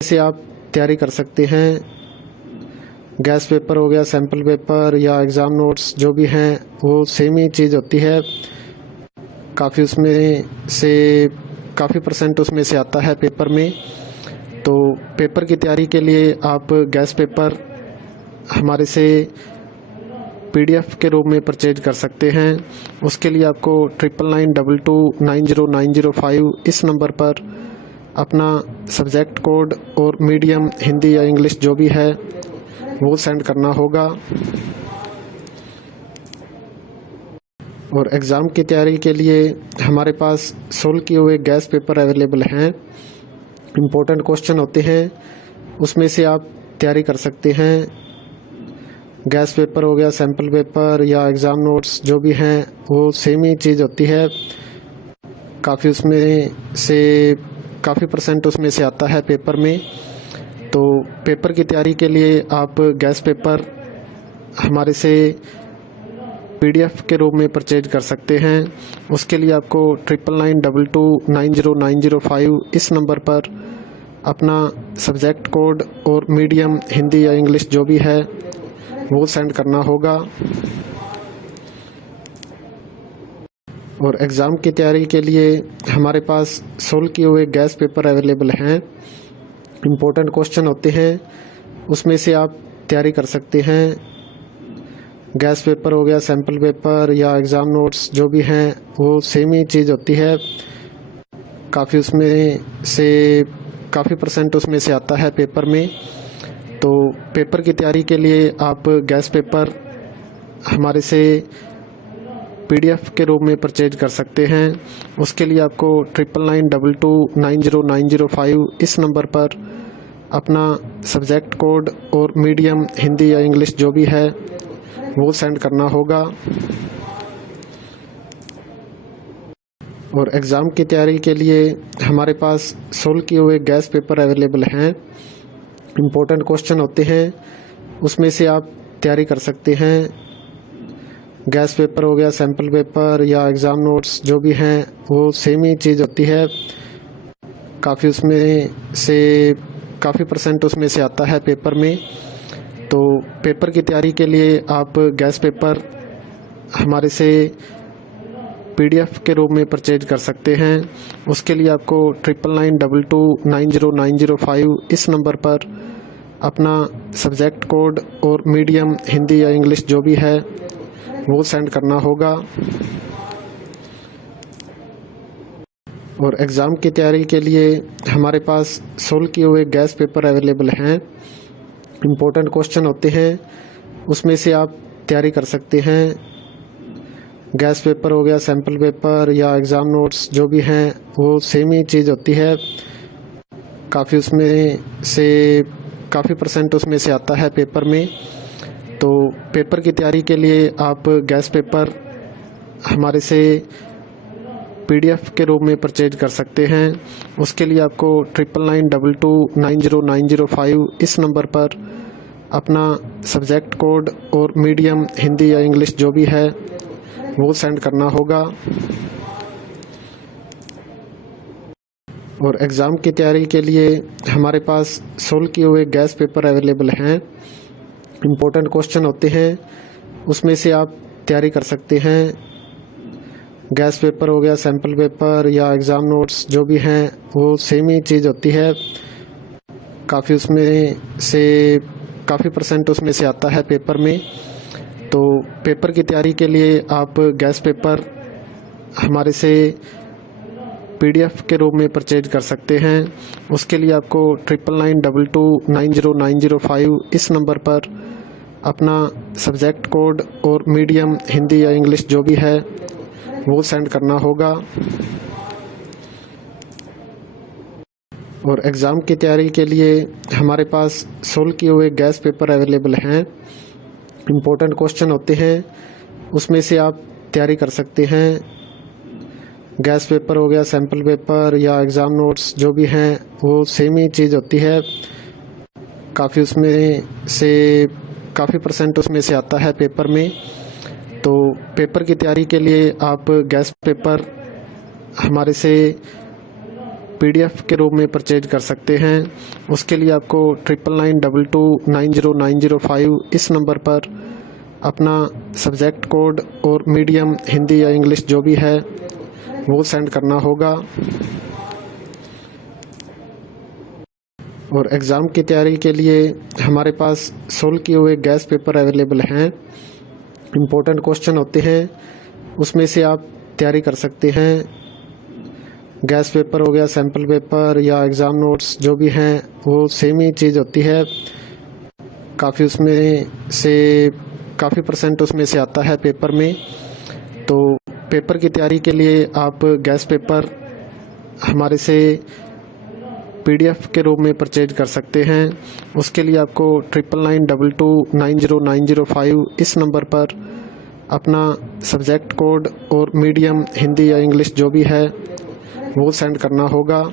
से आप तैयारी कर सकते हैं। गैस पेपर हो गया, सैम्पल पेपर या एग्ज़ाम नोट्स जो भी हैं वो सेम ही चीज़ होती है। काफ़ी उसमें से काफ़ी परसेंट उसमें से आता है पेपर में। तो पेपर की तैयारी के लिए आप गैस पेपर हमारे से PDF के रूप में परचेज कर सकते हैं। उसके लिए आपको 9992290905 इस नंबर पर अपना सब्जेक्ट कोड और मीडियम हिंदी या इंग्लिश जो भी है वो सेंड करना होगा। और एग्ज़ाम की तैयारी के लिए हमारे पास सोल्व किए हुए गैस पेपर अवेलेबल हैं। इम्पोर्टेंट क्वेश्चन होते हैं, उसमें से आप तैयारी कर सकते हैं। गैस पेपर हो गया, सैम्पल पेपर या एग्ज़ाम नोट्स जो भी हैं वो सेम ही चीज़ होती है। काफ़ी उसमें से काफ़ी परसेंट उसमें से आता है पेपर में। तो पेपर की तैयारी के लिए आप गैस पेपर हमारे से PDF के रूप में परचेज कर सकते हैं। उसके लिए आपको 9992290905 इस नंबर पर अपना सब्जेक्ट कोड और मीडियम हिंदी या इंग्लिश जो भी है वो सेंड करना होगा। और एग्ज़ाम की तैयारी के लिए हमारे पास सोल्व किए हुए गैस पेपर अवेलेबल हैं। इम्पोर्टेंट क्वेश्चन होते हैं, उसमें से आप तैयारी कर सकते हैं। गैस पेपर हो गया, सैम्पल पेपर या एग्ज़ाम नोट्स जो भी हैं वो सेम ही चीज़ होती है। काफ़ी उसमें से काफ़ी परसेंट उसमें से आता है पेपर में। तो पेपर की तैयारी के लिए आप गैस पेपर हमारे से PDF के रूप में परचेज कर सकते हैं। उसके लिए आपको 9992290905 इस नंबर पर अपना सब्जेक्ट कोड और मीडियम हिंदी या इंग्लिश जो भी है वो सेंड करना होगा। और एग्ज़ाम की तैयारी के लिए हमारे पास सोल्व किए हुए गैस पेपर अवेलेबल हैं। इम्पोर्टेंट क्वेश्चन होते हैं, उसमें से आप तैयारी कर सकते हैं। गैस पेपर हो गया, सैम्पल पेपर या एग्ज़ाम नोट्स जो भी हैं वो सेम ही चीज़ होती है। काफ़ी उसमें से काफ़ी परसेंट उसमें से आता है पेपर में। तो पेपर की तैयारी के लिए आप गैस पेपर हमारे से PDF के रूप में परचेज कर सकते हैं। उसके लिए आपको 9992290905 इस नंबर पर अपना सब्जेक्ट कोड और मीडियम हिंदी या इंग्लिश जो भी है वो सेंड करना होगा। और एग्ज़ाम की तैयारी के लिए हमारे पास सोल्व किए हुए गैस पेपर अवेलेबल हैं। इम्पोर्टेंट क्वेश्चन होते हैं, उसमें से आप तैयारी कर सकते हैं। गैस पेपर हो गया, सैम्पल पेपर या एग्ज़ाम नोट्स जो भी हैं वो सेम ही चीज़ होती है। काफ़ी उसमें से काफ़ी परसेंट उसमें से आता है पेपर में। तो पेपर की तैयारी के लिए आप गैस पेपर हमारे से PDF के रूप में परचेज कर सकते हैं। उसके लिए आपको 9992290905 इस नंबर पर अपना सब्जेक्ट कोड और मीडियम हिंदी या इंग्लिश जो भी है वो सेंड करना होगा। और एग्ज़ाम की तैयारी के लिए हमारे पास सोल्व किए हुए गैस पेपर अवेलेबल हैं। इम्पोर्टेंट क्वेश्चन होते हैं, उसमें से आप तैयारी कर सकते हैं। गैस पेपर हो गया, सैम्पल पेपर या एग्ज़ाम नोट्स जो भी हैं वो सेम ही चीज़ होती है। काफ़ी उसमें से काफ़ी परसेंट उसमें से आता है पेपर में। तो पेपर की तैयारी के लिए आप गैस पेपर हमारे से PDF के रूप में परचेज कर सकते हैं। उसके लिए आपको 9992290905 इस नंबर पर अपना सब्जेक्ट कोड और मीडियम हिंदी या इंग्लिश जो भी है वो सेंड करना होगा। और एग्ज़ाम की तैयारी के लिए हमारे पास सोल्व किए हुए गैस पेपर अवेलेबल हैं। इम्पोर्टेंट क्वेश्चन होते हैं, उसमें से आप तैयारी कर सकते हैं। गैस पेपर हो गया, सैम्पल पेपर या एग्ज़ाम नोट्स जो भी हैं वो सेम ही चीज़ होती है। काफ़ी उसमें से PDF के रूप में परचेज कर सकते हैं। उसके लिए आपको 9992290905 इस नंबर पर अपना सब्जेक्ट कोड और मीडियम हिंदी या इंग्लिश जो भी है वो सेंड करना होगा। और एग्ज़ाम की तैयारी के लिए हमारे पास सोल्व किए हुए गैस पेपर अवेलेबल हैं। इम्पोर्टेंट क्वेश्चन होते हैं, उसमें से आप तैयारी कर सकते हैं। गैस पेपर हो गया, सैम्पल पेपर या एग्ज़ाम नोट्स जो भी हैं वो सेम ही चीज़ होती है। काफ़ी उसमें से काफ़ी परसेंट उसमें से आता है पेपर में। तो पेपर की तैयारी के लिए आप गैस पेपर हमारे से PDF के रूप में परचेज कर सकते हैं। उसके लिए आपको 9992290905 इस नंबर पर अपना सब्जेक्ट कोड और मीडियम हिंदी या इंग्लिश जो भी है वो सेंड करना होगा। और एग्ज़ाम की तैयारी के लिए हमारे पास सोल्व किए हुए गैस पेपर अवेलेबल हैं। इम्पोर्टेंट क्वेश्चन होते हैं, उसमें से आप तैयारी कर सकते हैं। गैस पेपर हो गया, सैम्पल पेपर या एग्ज़ाम नोट्स जो भी हैं वो सेम ही चीज़ होती है। काफ़ी परसेंट उसमें से आता है पेपर में। तो पेपर की तैयारी के लिए आप गैस पेपर हमारे से PDF के रूप में परचेज कर सकते हैं। उसके लिए आपको 9992290905 इस नंबर पर अपना सब्जेक्ट कोड और मीडियम हिंदी या इंग्लिश जो भी है वो सेंड करना होगा।